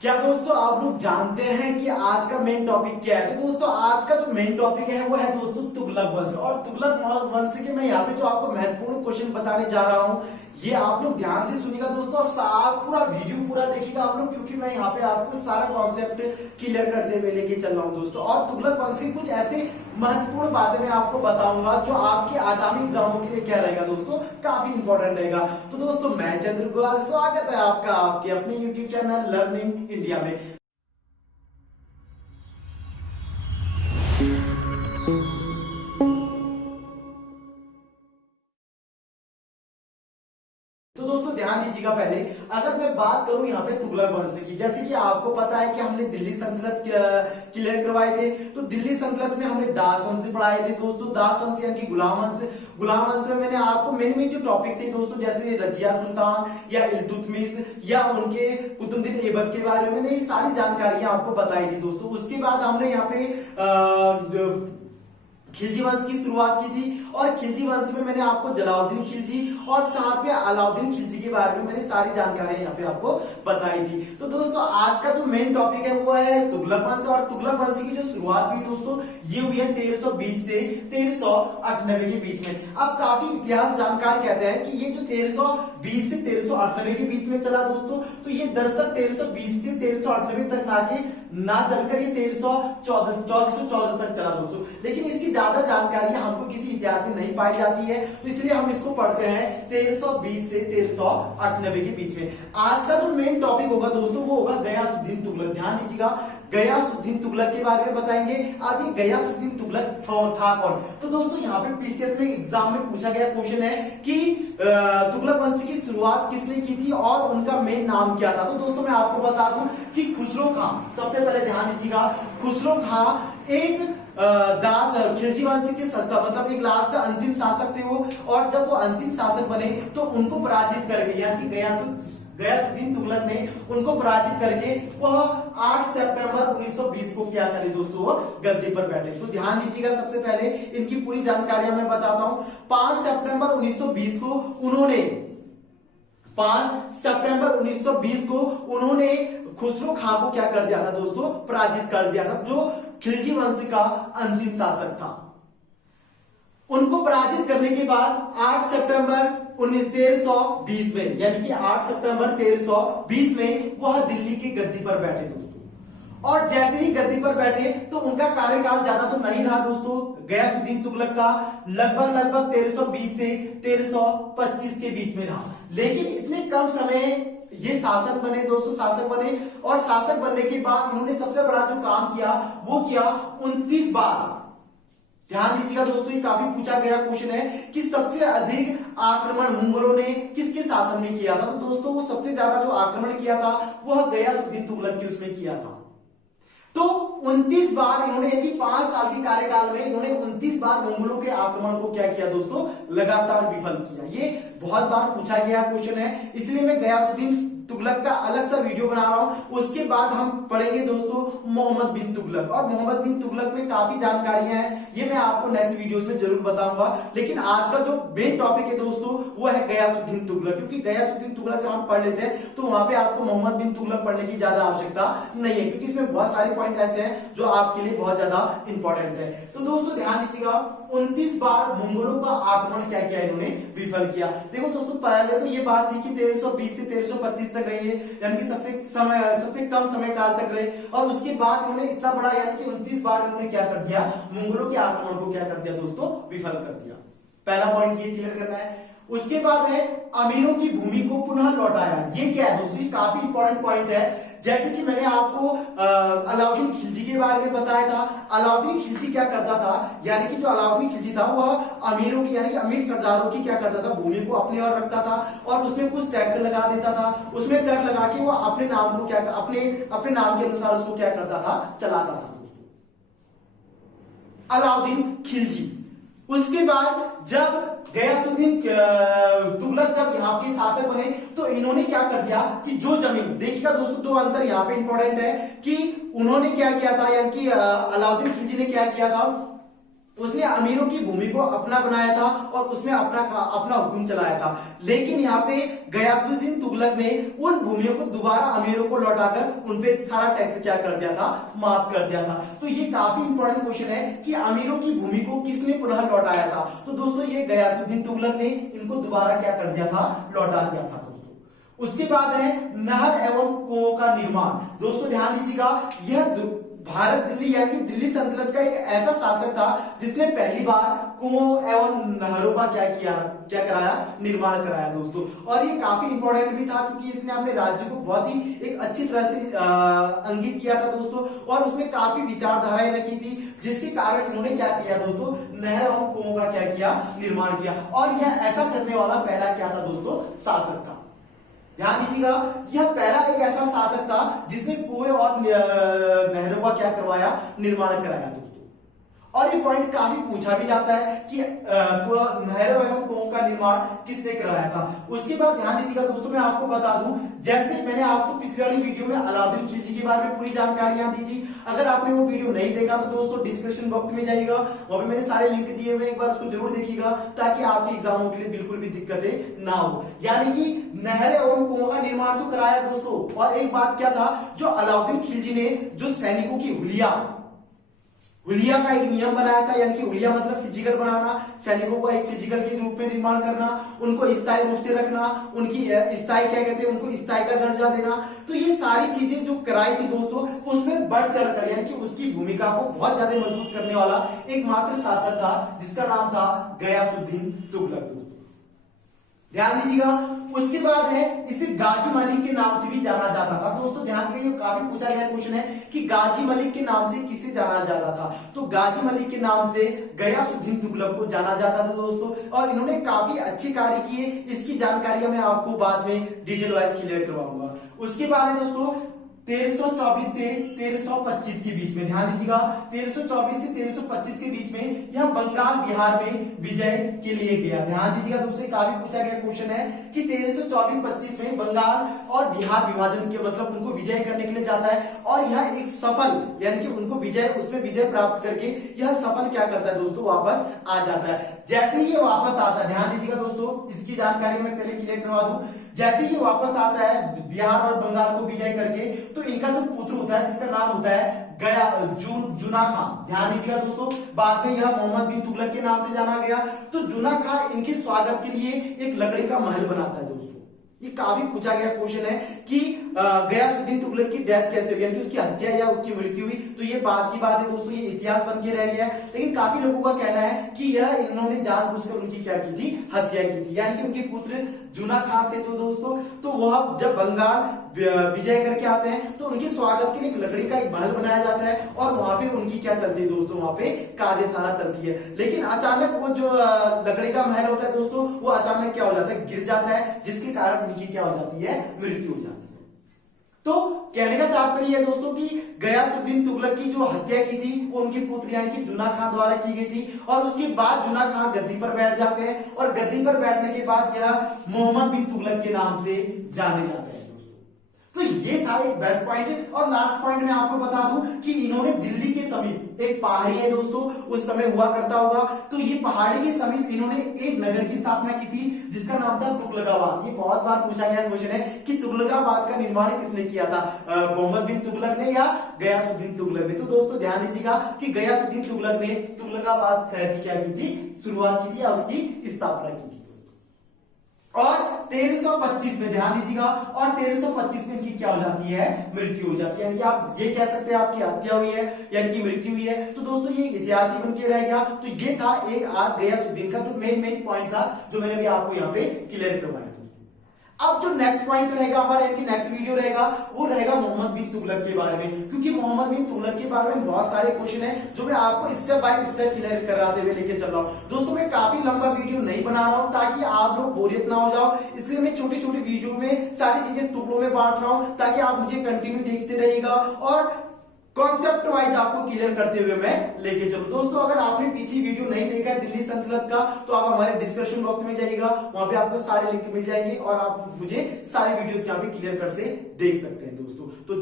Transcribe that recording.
क्या दोस्तों आप लोग जानते हैं कि आज का मेन टॉपिक क्या है? तो दोस्तों आज का जो मेन टॉपिक है वो है दोस्तों तुगलक वंश। और तुगलक वंश के मैं यहाँ पे जो आपको महत्वपूर्ण क्वेश्चन बताने जा रहा हूँ, ये आप लोग ध्यान से सुनिएगा दोस्तों, और साफ पूरा वीडियो पूरा देखिएगा आप लोग, क्योंकि मैं यहाँ पे आपको सारा कॉन्सेप्ट क्लियर करते हुए लेके चल रहा हूँ दोस्तों। और तुगलक वंश की कुछ ऐसे महत्वपूर्ण बातें मैं आपको बताऊंगा जो आपके आगामी एग्जामों के लिए क्या रहेगा दोस्तों, काफी इंपॉर्टेंट रहेगा। तो दोस्तों मैं चंद्र गोयल, स्वागत है आपका आपके अपने यूट्यूब चैनल लर्निंग इंडिया में। तो दोस्तों ध्यान दीजिएगा, पहले अगर मैं बात करूं यहाँ पे तुगलक वंश की, जैसे कि आपको पता है कि हमने दिल्ली सल्तनत क्लियर करवाए थे। तो दिल्ली सल्तनत में हमने दास वंश पढ़ाए थे दोस्तों। दास वंश यानी कि गुलाम वंश। गुलाम वंश में मैंने आपको मेन जो टॉपिक थे दोस्तों, जैसे रजिया सुल्तान या इल्तुतमिश या उनके कुतुबुद्दीन ऐबक के बारे में मैंने ये सारी जानकारियां आपको बताई थी दोस्तों। उसके बाद हमने यहाँ पे खिलजी वंश की शुरुआत की थी, और खिलजी वंश में मैंने आपको जलालुद्दीन खिलजी और साथ में अलाउद्दीन खिलजी के बारे में मैंने सारी जानकारी यहाँ पे आपको बताई थी। तो दोस्तों आज का जो मेन टॉपिक है वो है तुगलक वंश। और तुगलक वंश की जो शुरुआत हुई दोस्तों, ये हुई है 1320 से 1398 के बीच में। अब काफी इतिहास जानकार कहते हैं कि ये जो 1320 से 1398 के बीच में चला दोस्तों, तो ये दरअसल 1320 से 1398 तक ना चलकर ये 1414 तक चला दोस्तों। लेकिन इसकी ज्यादा जानकारी हमको किसी इतिहास में नहीं पाई जाती है, तो इसलिए हम इसको पढ़ते हैं 1320 से 1398 के बीच में। आज का जो मेन टॉपिक होगा दोस्तों वो होगा गयासुद्दीन तुगलक। ध्यान दीजिएगा, गयासुद्दीन तुगलक के बारे में बताएंगे। अब ये गयासुद्दीन तुगलक था कौन? तो दोस्तों यहाँ पे पीसीएस में एग्जाम में पूछा गया क्वेश्चन है कि तुगलक वंश की शुरुआत किसने की थी और उनका मेन नाम क्या था। तो दोस्तों मैं आपको बता दूं कि खुसरो खां, सबसे पहले ध्यान दीजिएगा, खुसरो खां एक दास खिलजी वंश के सस्ता मतलब एक लास्ट अंतिम शासक थे वो। और जब वो अंतिम शासक बने तो उनको पराजित करके, यानी गयासुद्दीन तुगलक ने उनको पराजित करके वह 8 सितंबर 1920 को क्या करे दोस्तों, वो गद्दी पर बैठे। तो ध्यान दीजिएगा, सबसे पहले इनकी पूरी जानकारियां मैं बताता हूं। 5 सितंबर 1920 को उन्होंने 5 सितंबर 1920 को उन्होंने खुसरो खां को क्या कर दिया था दोस्तों, पराजित कर दिया था, जो खिलजी वंश का अंतिम शासक था। उनको पराजित करने के बाद 8 सितंबर 1320 में, यानी कि 8 सितंबर 1320 में वह दिल्ली की गद्दी पर बैठे दोस्तों। और जैसे ही गद्दी पर बैठे तो उनका कार्यकाल ज्यादा तो नहीं रहा दोस्तों गयासुद्दीन तुगलक का, लगभग 1320 से 1325 के बीच में रहा। लेकिन इतने कम समय ये शासक बने दोस्तों, शासक बने, और शासक बनने के बाद इन्होंने सबसे बड़ा जो काम किया वो किया 29 बार। ध्यान दीजिएगा दोस्तों, ये काफी पूछा गया क्वेश्चन है कि सबसे अधिक आक्रमण मुगलों ने किसके शासन में किया था। तो दोस्तों वो सबसे ज्यादा जो आक्रमण किया था वह गयासुद्दीन तुगलक के उसमें किया था। तो 29 बार इन्होंने, यानी 5 साल के कार्यकाल में इन्होंने 29 बार मंगोलों के आक्रमण को क्या किया दोस्तों, लगातार विफल किया। ये बहुत बार पूछा गया क्वेश्चन है, इसलिए मैं गयासुद्दीन तुगलक का अलग सा वीडियो बना रहा हूं। उसके बाद हम पढ़ेंगे दोस्तों मोहम्मद बिन तुगलक, और मोहम्मद बिन तुगलक में काफी जानकारियां हैं, ये मैं आपको नेक्स्ट वीडियोस में जरूर बताऊंगा। लेकिन आज का जो मेन टॉपिक है दोस्तों वो है गयासुद्दीन तुगलक, क्योंकि गयासुद्दीन तुगलक जब हम पढ़ लेते हैं तो वहां पे आपको मोहम्मद बिन तुगलक पढ़ने की ज्यादा आवश्यकता नहीं है, क्योंकि इसमें बहुत सारे पॉइंट ऐसे हैं जो आपके लिए बहुत ज्यादा इंपॉर्टेंट है। तो दोस्तों ध्यान दीजिएगा, 29 बार मंगोलों का आक्रमण क्या किया इन्होंने, विफल किया। देखो दोस्तों, पहले तो ये बात थी कि 1320 से 1325 तक रही है, यानी कि सबसे कम समय काल तक रहे। और उसके बाद इन्होंने इतना बड़ा, यानी कि 29 बार इन्होंने क्या कर दिया, मंगोलों के आक्रमण को क्या कर दिया दोस्तों, विफल कर दिया। पहला पॉइंट ये क्लियर करना है। उसके बाद है अमीरों की भूमि को पुनः लौटाया। ये क्या है दोस्तों, ये काफी इंपॉर्टेंट पॉइंट है। जैसे कि मैंने आपको अलाउद्दीन खिलजी के बारे में बताया था। अलाउद्दीन खिलजी क्या करता था, यानी कि जो अलाउद्दीन खिलजी था वह अमीरों की, यानी कि अमीर सरदारों की क्या करता था, भूमि को अपने और रखता था, और उसमें कुछ टैक्स लगा देता था, उसमें कर लगा के वो अपने नाम को क्या, अपने नाम के अनुसार उसको क्या करता था, चलाता था दोस्तों, अलाउद्दीन खिलजी। उसके बाद जब गयासुद्दीन तुगलक जब यहाँ के शासक बने तो इन्होंने क्या कर दिया कि जो जमीन, देखिएगा दोस्तों दो अंतर यहाँ पे इंपॉर्टेंट है कि उन्होंने क्या किया था, यानी कि अलाउद्दीन खिलजी ने क्या किया था, उसने अमीरों की भूमि को अपना बनाया था और उसमें अपना हुक्म चलाया था। लेकिन यहाँ पे गयासुद्दीन तुगलक ने उन भूमियों को दोबारा अमीरों को लौटाकर उन पे सारा टैक्स क्या कर दिया था, माफ कर दिया था। तो ये काफी इंपॉर्टेंट क्वेश्चन है कि अमीरों की भूमि को किसने पुनः लौटाया था। तो दोस्तों ये गयासुद्दीन तुगलक ने इनको दोबारा क्या कर दिया था, लौटा दिया था दोस्तों। उसके बाद है नहर एवं कुओं का निर्माण। दोस्तों ध्यान दीजिएगा, यह भारत दिल्ली यानी कि दिल्ली सल्तनत का एक ऐसा शासक था जिसने पहली बार कुओं एवं नहरों का क्या कराया, निर्माण कराया दोस्तों। और ये काफी इंपॉर्टेंट भी था क्योंकि इसने अपने राज्य को बहुत ही एक अच्छी तरह से अंकित किया था दोस्तों, और उसमें काफी विचारधाराएं रखी थी, जिसके कारण इन्होंने क्या किया दोस्तों, नहर एवं कुओं का क्या किया, निर्माण किया। और यह ऐसा करने वाला पहला क्या था दोस्तों, शासक था। ध्यान दीजिएगा, यह पहला एक ऐसा शासक था जिसने कुएं और नहरों का क्या करवाया, निर्माण कराया दोस्तों। और ये पॉइंट काफी पूछा भी जाता है कि नहरों एवं कुओं का निर्माण किसने करवाया था। उसके बाद ध्यान दीजिएगा दोस्तों, मैं आपको बता दूं, जैसे मैंने आपको पिछले वाली वीडियो में अलाउद्दीन खिलजी के बारे में पूरी जानकारियां दी थी। अगर आपने वो वीडियो नहीं देखा तो दोस्तों डिस्क्रिप्शन बॉक्स में जाइएगा, वहां पे मैंने सारे लिंक दिए हुए, एक बार उसको जरूर देखिएगा ताकि आपके एग्जामों के लिए बिल्कुल भी दिक्कतें ना हो। यानी कि नहर एवं कुओं का निर्माण तो कराया दोस्तों। और एक बात क्या था, जो अलाउद्दीन खिलजी ने जो सैनिकों की हुलिया का एक नियम बनाया था, यानी कि हुलिया मतलब फिजिकल बनाना, सैनिकों को एक फिजिकल के रूप में निर्माण करना, उनको स्थायी रूप से रखना, उनकी स्थायी क्या कहते हैं, उनको स्थायी का दर्जा देना। तो ये सारी चीजें जो कराई थी दोस्तों, उसमें बढ़ चढ़कर यानी कि उसकी भूमिका को बहुत ज्यादा मजबूत करने वाला एकमात्र शासक था जिसका नाम था गयासुद्दीन तुगलक। ध्यान दीजिएगा, उसके बाद है इसे गाजी मलिक के नाम से भी जाना जाता था दोस्तों। ध्यान दीजिएगा, ये काफी पूछा गया क्वेश्चन है कि गाजी मलिक के नाम से किसे जाना जाता था। तो गाजी मलिक के नाम से गयासुद्दीन तुगलक को जाना जाता था दोस्तों। और इन्होंने काफी अच्छे कार्य किए, इसकी जानकारी मैं आपको बाद में डिटेल वाइज क्लियर करवाऊंगा। उसके बाद है दोस्तों 1324 से 1325 के बीच में, ध्यान दीजिएगा 1324 से 1325 के बीच में यह बंगाल बिहार में विजय के लिए गया। ध्यान दीजिएगा दोस्तों, काफी पूछा गया क्वेश्चन है कि 1324-25 में बंगाल और बिहार विभाजन के मतलब उनको विजय करने के लिए जाता है। और यह एक सफल यानी कि उनको उसमें विजय प्राप्त करके यह सफल क्या करता है दोस्तों, वापस आ जाता है। जैसे ही ये वापस आता है, ध्यान दीजिएगा दोस्तों, इसकी जानकारी मैं पहले क्लियर करवा दूं। जैसे ही ये वापस आता है बिहार और बंगाल को विजय करके, तो इनका जो पुत्र होता है जिसका नाम होता है जुना खां। ध्यान दीजिएगा दोस्तों, बाद में यह मोहम्मद बिन तुगलक के नाम से जाना गया। तो जुना खां इनके स्वागत के लिए एक लकड़ी का महल बनाता है दोस्तों। ये काफी पूछा गया क्वेश्चन है कि गयासुद्दीन तुगलक की डेथ कैसे हुई, यानी कि उसकी हत्या या उसकी मृत्यु हुई। तो ये बात की बात है दोस्तों, ये इतिहास बन के रह गया है। लेकिन काफी लोगों का कहना है कि यह इन्होंने जानबूझकर उनकी क्या की थी, हत्या की थी। यानी कि उनके पुत्र जुना खां थे तो दोस्तों, तो वह जब बंगाल विजय करके आते हैं तो उनके स्वागत के लिए एक लकड़ी का एक महल बनाया जाता है और वहां पे उनकी क्या चलती है दोस्तों, वहां पे कार्यशाला चलती है। लेकिन अचानक वो जो लकड़ी का महल होता है दोस्तों, वो अचानक क्या हो जाता है, गिर जाता है, जिसके कारण उनकी क्या हो जाती है, मृत्यु हो जाती है। तो कहने का तात्पर्य है दोस्तों कि गयासुद्दीन तुगलक की जो हत्या की थी वो उनके पुत्र यानी कि जुना खां द्वारा की गई थी। और उसके बाद जुना खां गद्दी पर बैठ जाते हैं और गद्दी पर बैठने के बाद यह मोहम्मद बिन तुगलक के नाम से जाने जाते हैं। तो ये था एक बेस्ट पॉइंट। और लास्ट पॉइंट मैं आपको बता दूं कि इन्होंने दिल्ली के समीप एक पहाड़ी है दोस्तों, उस समय हुआ करता होगा, तो ये पहाड़ी के समीप इन्होंने एक नगर की स्थापना की थी जिसका नाम था तुगलकाबाद। ये बहुत बार पूछा गया क्वेश्चन है कि तुगलकाबाद का निर्माण किसने किया था, मोहम्मद बिन तुगलक ने या गयासुद्दीन तुगलक ने। तो दोस्तों ध्यान दीजिएगा कि गयासुद्दीन तुगलक ने तुगलकाबाद शहर की क्या की थी, शुरुआत की थी या उसकी स्थापना की थी। और 1325 में ध्यान दीजिएगा, और 1325 में इनकी क्या हो जाती है, मृत्यु हो जाती है। यानी कि आप ये कह सकते हैं आपकी हत्या हुई है यानी कि मृत्यु हुई है। तो दोस्तों ये इतिहास ही बन के रह गया। तो ये था एक आज गयासुद्दीन का जो मेन पॉइंट था जो मैंने भी आपको यहाँ पे क्लियर करवाया। अब जो नेक्स्ट पॉइंट रहेगा हमारा, यानी कि नेक्स्ट वीडियो रहेगा, वो रहेगा मोहम्मद बिन तुगलक के बारे में। क्योंकि मोहम्मद बिन तुगलक के बारे में बहुत सारे क्वेश्चन हैं जो मैं आपको स्टेप बाय स्टेप क्लियर कराते हुए लेके चल रहा हूं। दोस्तों मैं काफी लंबा वीडियो नहीं बना रहा हूं ताकि आप लोग बोरियत ना हो जाओ, इसलिए मैं छोटी छोटी वीडियो में सारी चीजें टुकड़ों में बांट रहा हूं ताकि आप मुझे कंटिन्यू देखते रहिएगा और कॉन्सेप्ट वाइज आपको क्लियर करते हुए मैं लेके चलूं। दोस्तों अगर आपने पीछे वीडियो नहीं देखा है दिल्ली सल्तनत का, तो आप हमारे डिस्क्रिप्शन बॉक्स में जाइएगा, वहां पे आपको सारे लिंक मिल जाएंगे और आप मुझे सारे वीडियोस यहाँ पे क्लियर कर से देख सकते हैं दोस्तों। तो